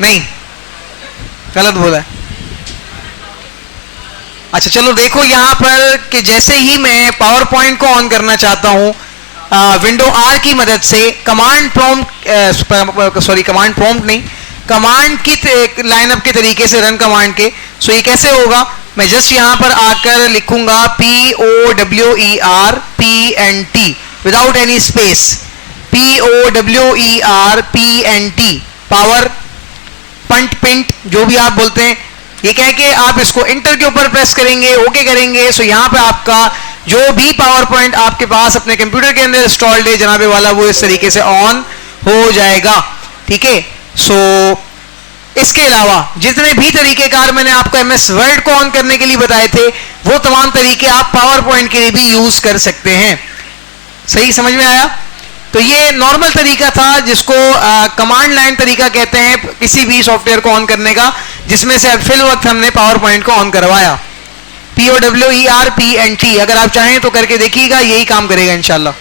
नहीं, गलत बोला है। अच्छा चलो देखो यहां पर कि जैसे ही मैं पावर पॉइंट को ऑन करना चाहता हूं विंडो आर की मदद से, कमांड प्रॉम्प्ट कमांड प्रॉम्प्ट नहीं, कमांड की लाइनअप के तरीके से, रन कमांड के। सो ये कैसे होगा, मैं जस्ट यहां पर आकर लिखूंगा POWERPNT without any space, POWERPNT, power पंट पिंट जो भी आप बोलते हैं, ये कह के आप इसको इंटर के ऊपर प्रेस करेंगे, ओके करेंगे। सो यहां पे आपका जो भी पावर पॉइंट आपके पास अपने कंप्यूटर के अंदर इंस्टॉल्ड है जनाबे वाला, वो इस तरीके से ऑन हो जाएगा। ठीक है। सो इसके अलावा जितने भी तरीकेकार मैंने आपको MS वर्ड को ऑन करने के लिए बताए थे, वो तमाम तरीके आप पावर पॉइंट के लिए भी यूज कर सकते हैं। सही समझ में आया? तो ये नॉर्मल तरीका था जिसको कमांड लाइन तरीका कहते हैं किसी भी सॉफ्टवेयर को ऑन करने का, जिसमें से फिल वक्त हमने पावर पॉइंट को ऑन करवाया। POWERPNT, अगर आप चाहें तो करके देखिएगा, यही काम करेगा इंशाल्लाह।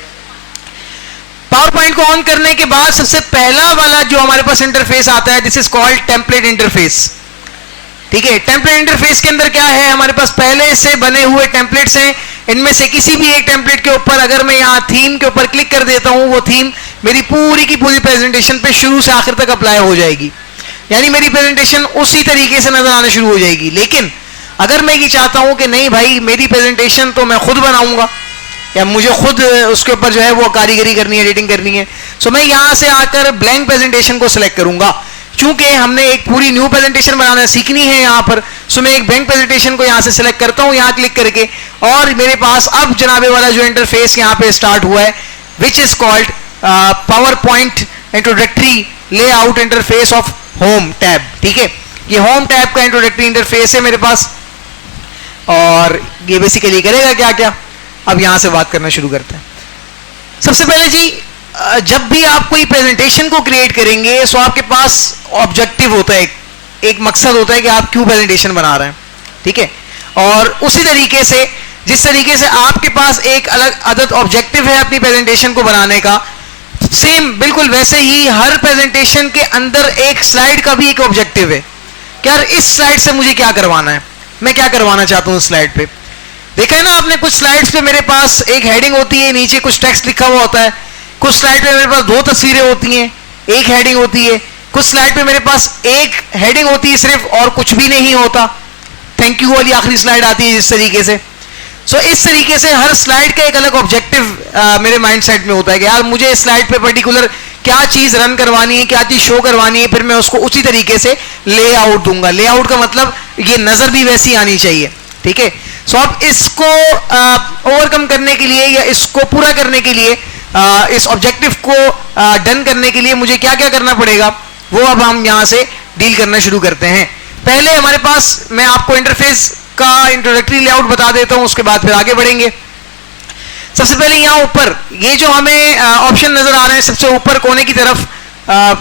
पावर पॉइंट को ऑन करने के बाद सबसे पहला वाला जो हमारे पास इंटरफेस आता है, this is called template interface. ठीक है। टेम्पलेट इंटरफेस के अंदर क्या है, हमारे पास पहले से बने हुए टेम्पलेट्स हैं। इनमें से किसी भी एक टेम्पलेट के ऊपर अगर मैं यहाँ थीम के ऊपर क्लिक कर देता हूं, वो थीम मेरी पूरी की पूरी प्रेजेंटेशन पे शुरू से आखिर तक अप्लाई हो जाएगी, यानी मेरी प्रेजेंटेशन उसी तरीके से नजर आना शुरू हो जाएगी। लेकिन अगर मैं ये चाहता हूं कि नहीं भाई, मेरी प्रेजेंटेशन तो मैं खुद बनाऊंगा, या मुझे खुद उसके ऊपर जो है वो कारीगरी करनी है, एडिटिंग करनी है, सो मैं यहां से आकर ब्लैंक प्रेजेंटेशन को सिलेक्ट करूंगा। चूंकि हमने एक पूरी न्यू प्रेजेंटेशन बनाना सीखनी है यहां पर, सो मैं एक ब्लैंक प्रेजेंटेशन को यहां से सिलेक्ट करता हूं, यहां क्लिक करके, और मेरे पास अब जनाबे वाला जो इंटरफेस यहां पे स्टार्ट हुआ है, which is called power point introductory layout interface of home tab. ठीक है। ये होम टैब का इंट्रोडक्टरी इंटरफेस है मेरे पास, और ये बेसिकली करेगा क्या क्या, अब यहां से बात करना शुरू करते हैं। सबसे पहले जी, जब भी आप कोई प्रेजेंटेशन को क्रिएट करेंगे, सो आपके पास ऑब्जेक्टिव होता है, एक मकसद होता है कि आप क्यों प्रेजेंटेशन बना रहे हैं। ठीक है। और उसी तरीके से, जिस तरीके से आपके पास एक अलग अदद ऑब्जेक्टिव है अपनी प्रेजेंटेशन को बनाने का, सेम बिल्कुल वैसे ही हर प्रेजेंटेशन के अंदर एक स्लाइड का भी एक ऑब्जेक्टिव है कि यार इस स्लाइड से मुझे क्या करवाना है, मैं क्या करवाना चाहता हूं स्लाइड पे। देखा है ना आपने, कुछ स्लाइड्स पे मेरे पास एक हेडिंग होती है, नीचे कुछ टेक्स्ट लिखा हुआ होता है। कुछ स्लाइड पे मेरे पास दो तस्वीरें होती हैं, एक हेडिंग होती है। कुछ स्लाइड पे मेरे पास एक हेडिंग होती है सिर्फ, और कुछ भी नहीं होता, थैंक यू वाली आखिरी स्लाइड आती है जिस तरीके से। सो इस तरीके से हर स्लाइड का एक अलग ऑब्जेक्टिव मेरे माइंड सेट में होता है कि यार मुझे इस स्लाइड पे पर्टिकुलर क्या चीज रन करवानी है, क्या चीज शो करवानी है, फिर मैं उसको उसी तरीके से लेआउट दूंगा। लेआउट का मतलब ये नजर भी वैसी आनी चाहिए। ठीक है। सो अब इसको ओवरकम करने के लिए, या इसको पूरा करने के लिए, इस ऑब्जेक्टिव को डन करने के लिए मुझे क्या क्या करना पड़ेगा, वो अब हम यहां से डील करना शुरू करते हैं। पहले हमारे पास, मैं आपको इंटरफेस का इंट्रोडक्टरी लेआउट बता देता हूं, उसके बाद फिर आगे बढ़ेंगे। सबसे पहले यहां ऊपर ये जो हमें ऑप्शन नजर आ रहे हैं, सबसे ऊपर कोने की तरफ,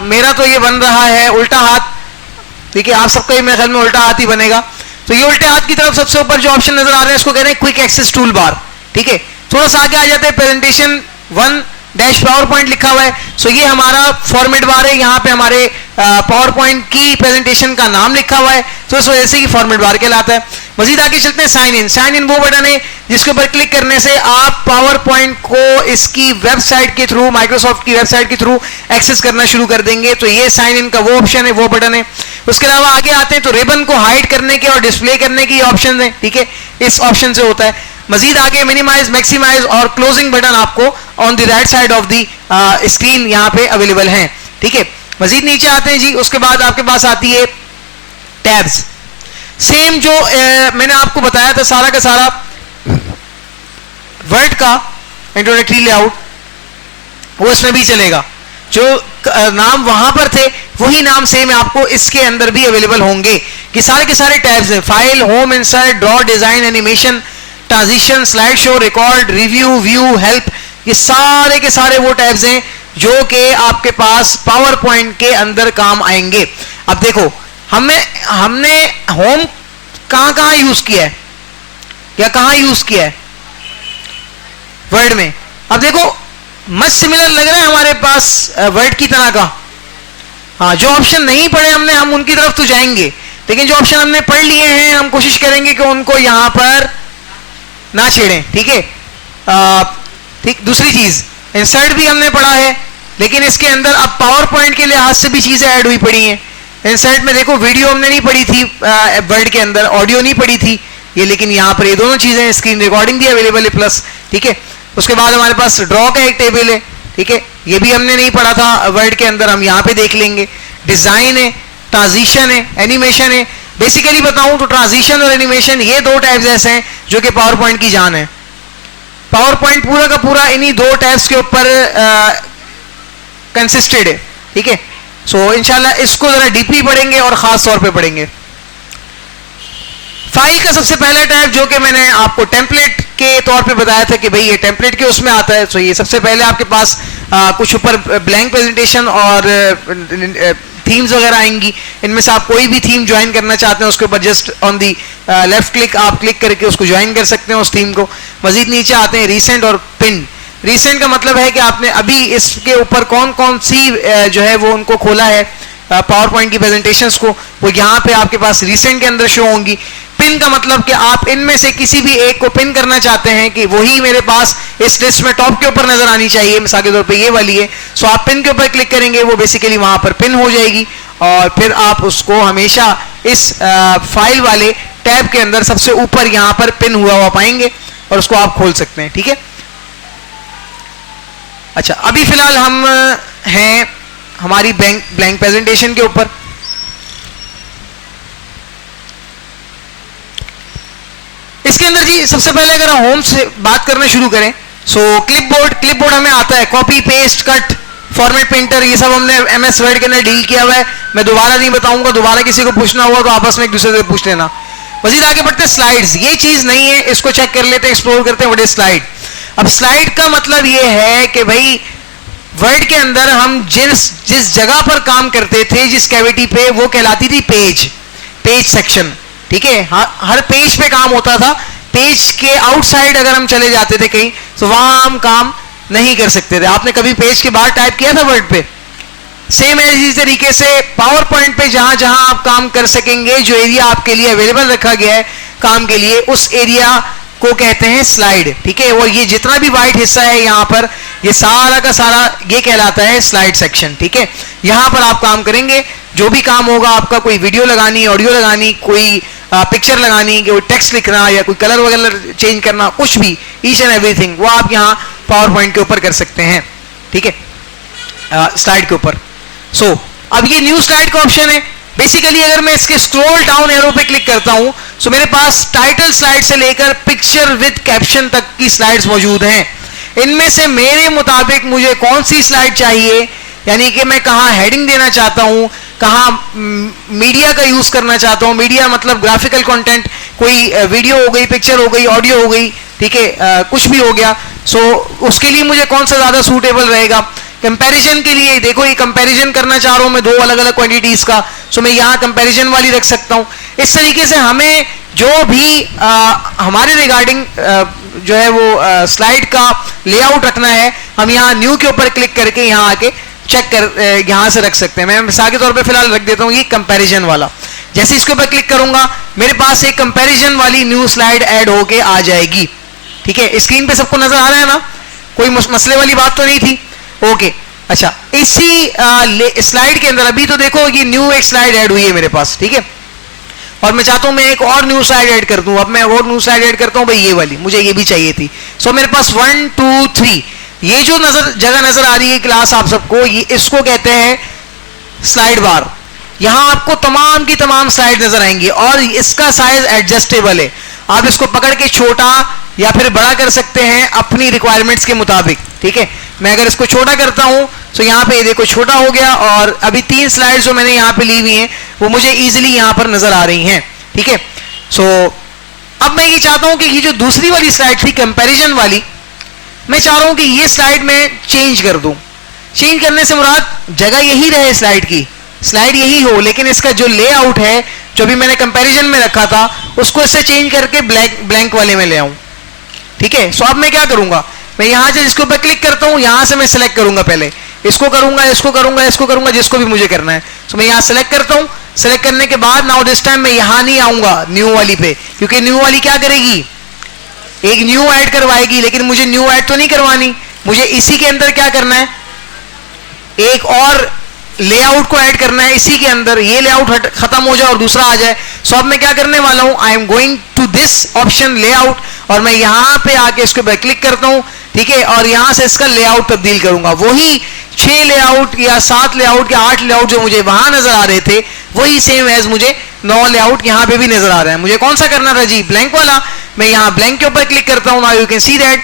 मेरा तो ये बन रहा है उल्टा हाथ। ठीक है। आप सबका ही मेरे ख्याल में उल्टा हाथ ही बनेगा। तो ये उल्टे हाथ की तरफ सबसे ऊपर जो ऑप्शन नजर आ रहे हैं, इसको कह रहे हैं क्विक एक्सेस टूल बार। ठीक है। थोड़ा सा आगे आ जाते हैं, प्रेजेंटेशन 1 डैश पावर पॉइंट लिखा हुआ है। सो ये हमारा फॉर्मेट बार है, यहाँ पे हमारे पावर पॉइंट की प्रेजेंटेशन का नाम लिखा हुआ है, तो इस वजह से ये फॉर्मेट बार कहलाता है। मजीद आगे चलते हैं, साइन इन। साइन इन वो बटन है जिसके ऊपर क्लिक करने से आप पावर पॉइंट को इसकी वेबसाइट के थ्रू, माइक्रोसॉफ्ट की वेबसाइट के थ्रू एक्सेस करना शुरू कर देंगे। तो ये साइन इन का वो ऑप्शन है, वो बटन है। उसके अलावा आगे आते हैं तो रिबन को हाइड करने के और डिस्प्ले करने की ऑप्शन है। ठीक है। इस ऑप्शन से होता है। मजीद आगे मिनिमाइज, मैक्सिमाइज और क्लोजिंग बटन आपको on the right side of the screen यहाँ पे अवेलेबल हैं। ठीक है। मजीद नीचे आते हैं जी, उसके बाद आपके पास आती है टैब्स। सेम जो मैंने आपको बताया था सारा का सारा वर्ड का इंट्रोडक्टरी लेआउट, वो इसमें भी चलेगा। जो नाम वहां पर थे वही नाम सेम आपको इसके अंदर भी अवेलेबल होंगे। कि सारे के सारे टैब्स हैं, file, home, insert, draw, design, animation, transition, slide show, record, review, view, help, ये सारे के सारे वो टैब्स हैं जो कि आपके पास पावर पॉइंट के अंदर काम आएंगे। अब देखो, हमने होम कहां यूज किया है, या कहां यूज किया है वर्ड में। अब देखो, मच सिमिलर लग रहा है हमारे पास वर्ड की तरह का, हाँ, जो ऑप्शन नहीं पढ़े हमने, हम उनकी तरफ तो जाएंगे, लेकिन जो ऑप्शन हमने पढ़ लिए हैं हम कोशिश करेंगे कि उनको यहां पर ना छेड़ें। ठीक है, ठीक। दूसरी चीज, इंसर्ट भी हमने पढ़ा है, लेकिन इसके अंदर अब पावर पॉइंट के लिहाज से भी चीजें ऐड हुई पड़ी हैं। इंसर्ट में देखो, वीडियो हमने नहीं पढ़ी थी वर्ड के अंदर, ऑडियो नहीं पढ़ी थी ये, लेकिन यहाँ पर ये दोनों चीजें, स्क्रीन रिकॉर्डिंग भी अवेलेबल है प्लस। ठीक है, उसके बाद हमारे पास ड्रॉ का एक टेबल है। ठीक है, ये भी हमने नहीं पढ़ा था वर्ड के अंदर, हम यहाँ पे देख लेंगे। डिजाइन है, ट्रांजिशन है, एनिमेशन है। बेसिकली बताऊं तो ट्रांजिशन और एनिमेशन ये दो टैब्स ऐसे हैं जो कि पावर पॉइंट की जान है। पावर पॉइंट पूरा का पूरा इन्हीं दो टैब्स के ऊपर कंसिस्टेड है। ठीक है, सो इंशाल्लाह इसको जरा डीपली पढ़ेंगे और खास तौर पे पढ़ेंगे। फाइल का सबसे पहला टैब जो कि मैंने आपको टेम्पलेट के तौर पे बताया था कि भाई ये टेम्पलेट के उसमें आता है। सो ये सबसे पहले आपके पास कुछ ऊपर ब्लैंक प्रेजेंटेशन और थीम्स वगैरह आएंगी। इनमें से आप कोई भी थीम ज्वाइन करना चाहते हैं उसके ऊपर just on the left click आप क्लिक करके उसको ज्वाइन कर सकते हैं उस थीम को। मजीद नीचे आते हैं रीसेंट और पिन। रीसेंट का मतलब है कि आपने अभी इसके ऊपर कौन कौन सी जो है वो उनको खोला है पावर पॉइंट की प्रेजेंटेशंस को, वो यहाँ पे आपके पास रीसेंट के अंदर शो होंगी। पिन का मतलब कि आप इनमें से किसी भी एक को पिन करना चाहते हैं कि वही मेरे पास इस लिस्ट में टॉप के ऊपर नजर आनी चाहिए, मिसाल के तौर पे ये वाली है। सो आप पिन के ऊपर क्लिक करेंगे, वो बेसिकली वहां पर पिन हो जाएगी और फिर आप उसको हमेशा इस फाइल वाले टैब के अंदर सबसे ऊपर यहां पर पिन हुआ पाएंगे और उसको आप खोल सकते हैं। ठीक है, अच्छा अभी फिलहाल हम हैं हमारी ब्लैंक प्रेजेंटेशन के ऊपर। इसके अंदर जी सबसे पहले अगर हम होम से बात करना शुरू करें, सो क्लिपबोर्ड हमें आता है, copy paste cut format printer, ये सब हमने एमएस वर्ड के अंदर डील किया हुआ है। मैं दोबारा नहीं बताऊंगा, दोबारा किसी को पूछना हुआ तो आपस में एक दूसरे से पूछ लेना। मजीद आगे बढ़ते हैं, स्लाइड्स ये चीज नहीं है, इसको चेक कर लेते हैं, एक्सप्लोर करते हैं व्हाट इज स्लाइड। अब स्लाइड का मतलब ये है कि भाई वर्ड के अंदर हम जिस जगह पर काम करते थे, जिस कैविटी पे, वो कहलाती थी पेज सेक्शन। ठीक है, हर पेज पे काम होता था। पेज के आउटसाइड अगर हम चले जाते थे कहीं तो वहां हम काम नहीं कर सकते थे। आपने कभी पेज के बाहर टाइप किया था वर्ड पे? सेम इसी तरीके से पावर पॉइंट पे जहां जहां आप काम कर सकेंगे, जो एरिया आपके लिए अवेलेबल रखा गया है काम के लिए, उस एरिया को कहते हैं स्लाइड। ठीक है, और ये जितना भी वाइट हिस्सा है यहाँ पर, ये सारा का सारा ये कहलाता है स्लाइड सेक्शन। ठीक है, यहाँ पर आप काम करेंगे, जो भी काम होगा आपका, कोई वीडियो लगानी, ऑडियो लगानी, कोई पिक्चर लगानी, कोई टेक्स्ट लिखना या कोई कलर वगैरह चेंज करना, कुछ भी, ईच एंड एवरीथिंग, वो आप यहाँ पावर पॉइंट के ऊपर कर सकते हैं। ठीक है, स्लाइड के ऊपर। सो अब ये न्यू स्लाइड का ऑप्शन है। बेसिकली अगर मैं इसके स्क्रॉल डाउन एरो पे क्लिक करता हूं तो मेरे पास टाइटल स्लाइड से लेकर पिक्चर विद कैप्शन तक की स्लाइड्स मौजूद हैं। इनमें से मेरे मुताबिक मुझे कौन सी स्लाइड चाहिए, यानी कि मैं कहां हेडिंग देना चाहता हूं, कहां मीडिया का यूज करना चाहता हूं। मीडिया मतलब ग्राफिकल कंटेंट, कोई वीडियो हो गई, पिक्चर हो गई, ऑडियो हो गई, ठीक है, कुछ भी हो गया। सो उसके लिए मुझे कौन सा ज्यादा सूटेबल रहेगा। कंपैरिजन के लिए देखो, ये कंपैरिजन करना चाह रहा हूं मैं दो अलग अलग क्वांटिटीज का, सो मैं यहाँ कंपैरिजन वाली रख सकता हूं। इस तरीके से हमें जो भी हमारे रिगार्डिंग जो है वो स्लाइड का लेआउट रखना है, हम यहाँ न्यू के ऊपर क्लिक करके यहाँ आके चेक कर यहाँ से रख सकते हैं। मैं मिसाल के तौर पे फिलहाल रख देता हूँ ये कंपैरिजन वाला। जैसे इसके ऊपर क्लिक करूंगा मेरे पास एक कंपैरिजन वाली न्यू स्लाइड ऐड होके आ जाएगी। ठीक है, स्क्रीन पे सबको नजर आ रहा है ना, कोई मसले वाली बात तो नहीं थी? ओके, अच्छा इसी स्लाइड के अंदर अभी तो देखो ये न्यू एक स्लाइड ऐड हुई है मेरे पास। ठीक है, और मैं चाहता हूं मैं एक और न्यू स्लाइड ऐड कर दूं। अब मैं और न्यू स्लाइड ऐड करता हूं, भाई ये वाली मुझे ये भी चाहिए थी। सो मेरे पास 1 2 3 ये जो जगह नजर आ रही है क्लास आप सबको, ये इसको कहते हैं स्लाइड बार। यहां आपको तमाम की तमाम स्लाइड नजर आएंगी और इसका साइज एडजस्टेबल है। आप इसको पकड़ के छोटा या फिर बड़ा कर सकते हैं अपनी रिक्वायरमेंट्स के मुताबिक। ठीक है, मैं अगर इसको छोटा करता हूं तो यहाँ पे देखो छोटा हो गया, और अभी 3 स्लाइड्स जो मैंने यहाँ पे ली हुई हैं वो मुझे इजीली यहाँ पर नजर आ रही हैं। ठीक है, सो अब मैं ये चाहता हूं कि ये जो दूसरी वाली स्लाइड थी कंपैरिजन वाली, मैं चाह रहा हूं कि ये स्लाइड में चेंज कर दूं। चेंज करने से मुराद जगह यही रहे स्लाइड की, स्लाइड यही हो, लेकिन इसका जो लेआउट है जो भी मैंने कंपैरिजन में रखा था उसको इससे चेंज करके ब्लैंक वाले में ले आऊं। ठीक है, सो अब मैं क्या करूंगा, मैं यहां से इसके ऊपर क्लिक करता हूं, यहां से मैं सिलेक्ट करूंगा पहले इसको करूंगा, इसको करूंगा, इसको करूंगा, जिसको भी मुझे करना है। तो मैं यहां सेलेक्ट करता हूं। सेलेक्ट करने के बाद नाउ दिस टाइम मैं यहां नहीं आऊंगा न्यू वाली पे, क्योंकि न्यू वाली क्या करेगी, एक न्यू ऐड करवाएगी, लेकिन मुझे न्यू ऐड तो नहीं करवानी, मुझे इसी के अंदर क्या करना है, एक और लेआउट को ऐड करना है इसी के अंदर। ये लेआउट खत्म हो जाए और दूसरा आ जाए। सो अब मैं क्या करने वाला हूं, I am going to this option layout, और मैं यहां पे आके इसके ऊपर क्लिक करता हूं, ठीक है, और यहां से इसका लेआउट तब्दील करूंगा। वही 6 लेआउट या 7 लेआउट या 8 लेआउट जो मुझे वहां नजर आ रहे थे, वही सेम एज मुझे 9 लेआउट यहां पे भी नजर आ रहा है। मुझे कौन सा करना था जी, ब्लैंक वाला। मैं यहां ब्लैंक के ऊपर क्लिक करता हूं। Now you can see that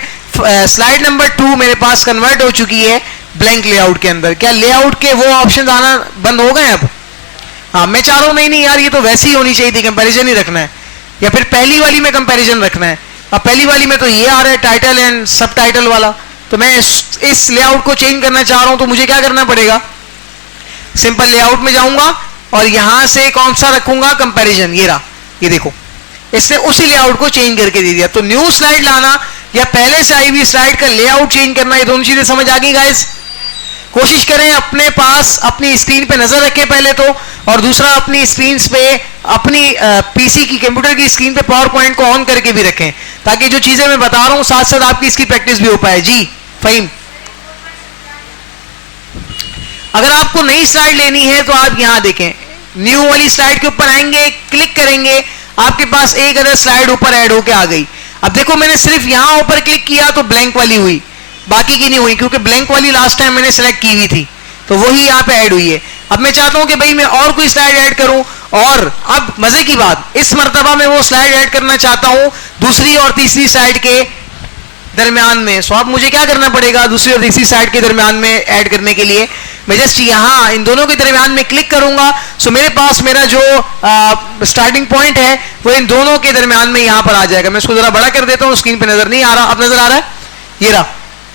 slide number 2 मेरे पास कन्वर्ट हो चुकी है ब्लैंक लेआउट के अंदर। क्या लेआउट के वो ऑप्शन आना बंद हो गए अब? हाँ, मैं चाह रहा हूं नहीं यार, ये तो वैसी ही होनी चाहिए थी, कंपैरिजन ही रखना है, या फिर पहली वाली में कंपैरिजन रखना है। अब पहली वाली में तो ये आ रहा है टाइटल एंड सब टाइटल वाला, तो मैं इस लेआउट को चेंज करना चाह रहा हूं, तो मुझे क्या करना पड़ेगा, सिंपल लेआउट में जाऊंगा और यहां से कौन सा रखूंगा, कंपैरिजन। ये रहा, ये देखो, इसने उसी लेआउट को चेंज करके दे दिया। तो न्यू स्लाइड लाना या पहले से आई हुई स्लाइड का लेआउट चेंज करना, ये दोनों चीजें समझ आ गई गाइस। कोशिश करें अपने पास अपनी स्क्रीन पे नजर रखें पहले तो, और दूसरा अपनी स्क्रीन पे, अपनी पीसी की, कंप्यूटर की स्क्रीन पे पावर पॉइंट को ऑन करके भी रखें, ताकि जो चीजें मैं बता रहा हूं साथ साथ आपकी इसकी प्रैक्टिस भी हो पाए। जी फहीम, अगर आपको नई स्लाइड लेनी है तो आप यहां देखें, न्यू वाली स्लाइड के ऊपर आएंगे, क्लिक करेंगे, आपके पास एक अदर स्लाइड ऊपर ऐड होके आ गई। अब देखो मैंने सिर्फ यहां ऊपर क्लिक किया तो ब्लैंक वाली हुई, बाकी की नहीं हुई, क्योंकि ब्लैंक वाली लास्ट टाइम मैंने सेलेक्ट की हुई थी, तो वही यहां पे ऐड हुई है। अब मैं चाहता हूं कि भाई मैं और कोई स्लाइड ऐड करूं, और अब मजे की बात, इस मर्तबा में वो स्लाइड ऐड करना चाहता हूं दूसरी और तीसरी स्लाइड के दरमियान में। सो अब मुझे क्या करना पड़ेगा, दूसरी और तीसरी स्लाइड के दरमियान में ऐड करने के लिए मैं जस्ट यहां इन दोनों के दरमियान में क्लिक करूंगा। सो मेरे पास मेरा जो स्टार्टिंग पॉइंट है वो इन दोनों के दरमियान में यहां पर आ जाएगा। मैं इसको जरा बड़ा कर देता हूं, स्क्रीन पे नजर नहीं आ रहा, अब नजर आ रहा है, ये रहा,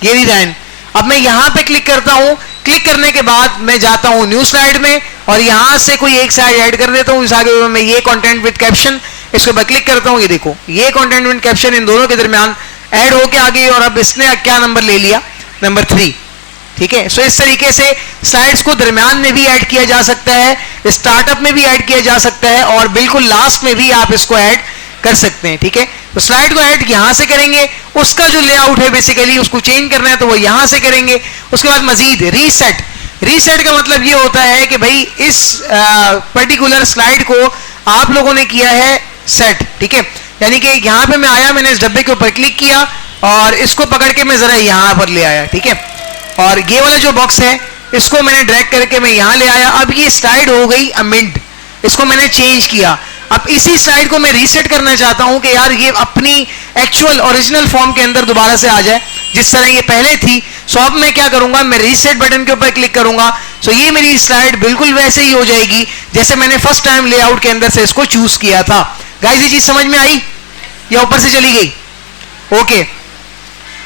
ये डिजाइन। अब मैं यहां पे क्लिक करता हूं, क्लिक करने के बाद मैं जाता हूं न्यू स्लाइड में, और यहां से कोई एक स्लाइड ऐड कर देता हूं। इस आगे मैं ये कंटेंट विद कैप्शन, इसके ऊपर क्लिक करता हूं, ये देखो ये कंटेंट विद कैप्शन इन दोनों के दरमियान ऐड होके आ गई, और अब इसने क्या नंबर ले लिया, नंबर 3, ठीक है। सो इस तरीके से स्लाइड्स को दरमियान में भी ऐड किया जा सकता है, स्टार्टअप में भी ऐड किया जा सकता है, और बिल्कुल लास्ट में भी आप इसको ऐड कर सकते हैं, ठीक है। तो स्लाइड को ऐड यहां से करेंगे, उसका जो लेआउट है बेसिकली उसको चेंज करना है तो वो यहां से करेंगे। उसके बाद मजीद रीसेट, रीसेट का मतलब ये होता है कि भाई इस पर्टिकुलर स्लाइड को आप लोगों ने किया है सेट, ठीक है, यानी कि यहां पे मैं आया, मैंने इस डब्बे के ऊपर क्लिक किया और इसको पकड़ के मैं जरा यहां पर ले आया, ठीक है, और ये वाला जो बॉक्स है इसको मैंने ड्रैग करके मैं यहां ले आया। अब ये स्लाइड हो गई अमेंड, इसको मैंने चेंज किया। अब इसी स्लाइड को मैं रीसेट करना चाहता हूं कि यार ये अपनी एक्चुअल ओरिजिनल फॉर्म के अंदर दोबारा से आ जाए जिस तरह ये पहले थी। सो अब मैं क्या करूंगा, मैं रीसेट बटन के ऊपर क्लिक करूंगा। सो ये मेरी स्लाइड बिल्कुल वैसे ही हो जाएगी जैसे मैंने फर्स्ट टाइम लेआउट के अंदर से इसको चूज किया था। गाइस ये चीज समझ में आई या ऊपर से चली गई? ओके,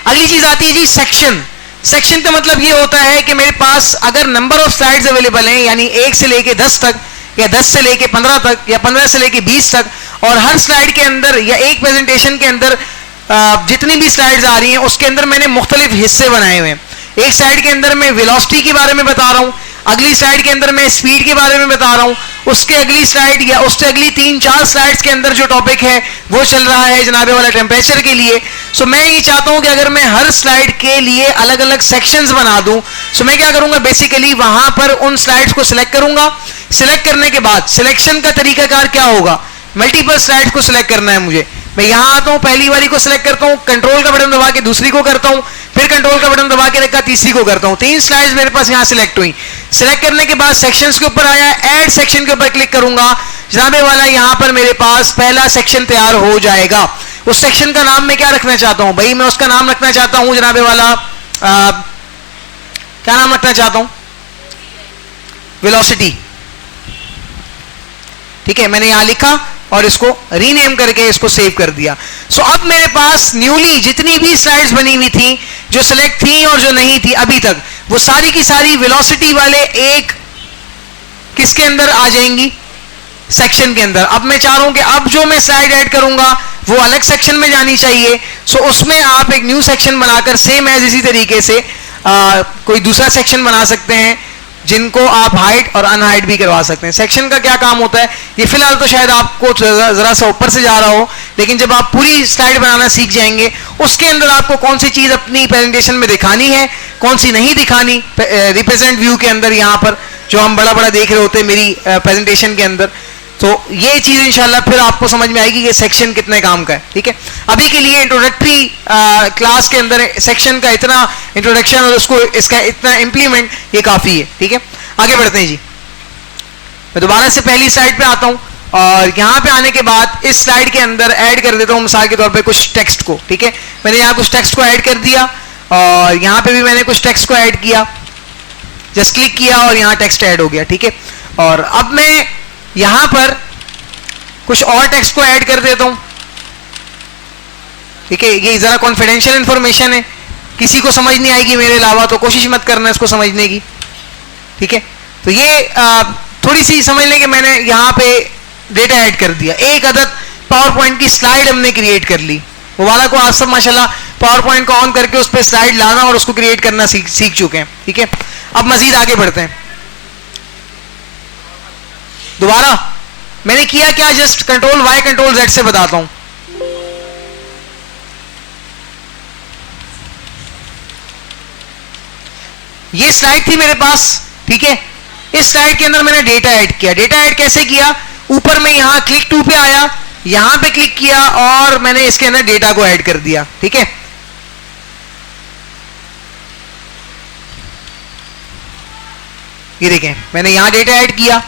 अगली चीज आती है जी सेक्शन। सेक्शन का मतलब ये होता है कि मेरे पास अगर नंबर ऑफ स्लाइड्स अवेलेबल हैं, यानी 1 से लेके 10 तक, या 10 से लेके 15 तक, या 15 से लेके 20 तक, और हर स्लाइड के अंदर या एक प्रेजेंटेशन के अंदर जितनी भी स्लाइड्स आ रही हैं उसके अंदर मैंने मुख्तलिफ हिस्से बनाए हुए हैं। एक स्लाइड के अंदर मैं वेलोसिटी के बारे में बता रहा हूं, अगली स्लाइड के अंदर मैं स्पीड के बारे में बता रहा हूं, उसके अगली स्लाइड या उससे अगली 3-4 स्लाइड्स के अंदर जो टॉपिक है वो चल रहा है जनाबे वाला टेम्परेचर के लिए। सो मैं ये चाहता हूं कि अगर मैं हर स्लाइड के लिए अलग अलग सेक्शंस बना दूं, सो मैं क्या करूंगा, बेसिकली वहां पर उन स्लाइड्स को सिलेक्ट करूंगा। सिलेक्ट करने के बाद सिलेक्शन का तरीकाकार क्या होगा, मल्टीपल स्लाइड्स को सिलेक्ट करना है मुझे। मैं यहां आता हूं, पहली वाली को सिलेक्ट करता हूं, कंट्रोल का बटन दबा के दूसरी को करता हूं, फिर कंट्रोल का बटन दबा के रखा तीसरी को करता हूं। 3 स्लाइड्स मेरे पास यहां सिलेक्ट हुई। सिलेक्ट करने के बाद सेक्शंस के ऊपर आया, ऐड सेक्शन के ऊपर क्लिक करूंगा, जनाबे वाला यहां पर मेरे पास पहला सेक्शन तैयार हो जाएगा। उस सेक्शन का नाम मैं क्या रखना चाहता हूं भाई, मैं उसका नाम रखना चाहता हूं जनाबे वाला क्या नाम रखना चाहता हूं, वेलोसिटी, ठीक है। मैंने यहां लिखा और इसको रीनेम करके इसको सेव कर दिया। सो अब मेरे पास न्यूली जितनी भी स्लाइड्स बनी हुई थी, जो सिलेक्ट थी और जो नहीं थी अभी तक, वो सारी की सारी वेलोसिटी वाले एक किसके अंदर आ जाएंगी, सेक्शन के अंदर। अब मैं चाह रहा हूं कि अब जो मैं स्लाइड ऐड करूंगा वो अलग सेक्शन में जानी चाहिए। सो उसमें आप एक न्यू सेक्शन बनाकर सेम एज इसी तरीके से कोई दूसरा सेक्शन बना सकते हैं जिनको आप हाइड और अनहाइड भी करवा सकते हैं। सेक्शन का क्या काम होता है, ये फिलहाल तो शायद आपको जरा सा ऊपर से जा रहा हो, लेकिन जब आप पूरी स्लाइड बनाना सीख जाएंगे उसके अंदर आपको कौन सी चीज अपनी प्रेजेंटेशन में दिखानी है, कौन सी नहीं दिखानी, रिप्रेजेंट व्यू के अंदर यहाँ पर जो हम बड़ा बड़ा देख रहे होते हैं मेरी प्रेजेंटेशन के अंदर, तो ये चीज इंशाल्लाह फिर आपको समझ में आएगी कि सेक्शन कितने काम का है। ठीक है, अभी के लिए इंट्रोडक्टरी क्लास के अंदर सेक्शन का इतना इंट्रोडक्शन और उसको इसका इतना इंप्लीमेंट ये काफी है। ठीक है, आगे बढ़ते हैं जी। मैं दोबारा से पहली स्लाइड पे आता हूं और यहां पे आने के बाद इस स्लाइड के अंदर ऐड कर देता हूं मिसाल के तौर पे कुछ टेक्स्ट को। ठीक है, मैंने यहां कुछ टेक्स्ट को ऐड कर दिया और यहां पे भी मैंने कुछ टेक्स्ट को ऐड किया, जस्ट क्लिक किया और यहां टेक्स्ट ऐड हो गया। ठीक है, और अब मैं यहां पर कुछ और टेक्स्ट को ऐड कर देता हूं। ठीक है, ये जरा कॉन्फिडेंशियल इंफॉर्मेशन है, किसी को समझ नहीं आएगी मेरे अलावा, तो कोशिश मत करना इसको समझने की। ठीक है, तो ये थोड़ी सी समझ लें कि मैंने यहां पे डेटा ऐड कर दिया, एक अदद पावर पॉइंट की स्लाइड हमने क्रिएट कर ली। मुबारक को आप सब माशाल्लाह पावर पॉइंट को ऑन करके उस पर स्लाइड लाना और उसको क्रिएट करना सीख चुके हैं। ठीक है, अब मजीद आगे बढ़ते हैं। दोबारा मैंने किया क्या, just control Y control Z से बताता हूं। ये स्लाइड थी मेरे पास। ठीक है, इस स्लाइड के अंदर मैंने डेटा ऐड किया। डेटा ऐड कैसे किया, ऊपर में यहां क्लिक टू पे आया, यहां पे क्लिक किया और मैंने इसके अंदर डेटा को ऐड कर दिया। ठीक है, ये देखें मैंने यहां डेटा ऐड किया,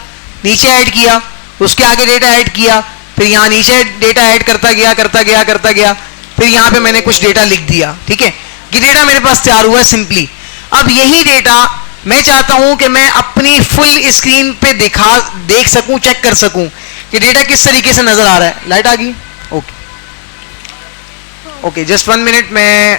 नीचे ऐड किया, उसके आगे डेटा ऐड किया, फिर यहां नीचे डेटा ऐड करता गया, फिर यहां पे मैंने कुछ डेटा लिख दिया। ठीक है, ये डेटा मेरे पास तैयार हुआ है सिंपली। अब यही डेटा मैं चाहता हूं कि मैं अपनी फुल स्क्रीन पे देख सकूं, चेक कर सकूं कि डेटा किस तरीके से नजर आ रहा है। लाइट आ गई, ओके, जस्ट 1 मिनट, मैं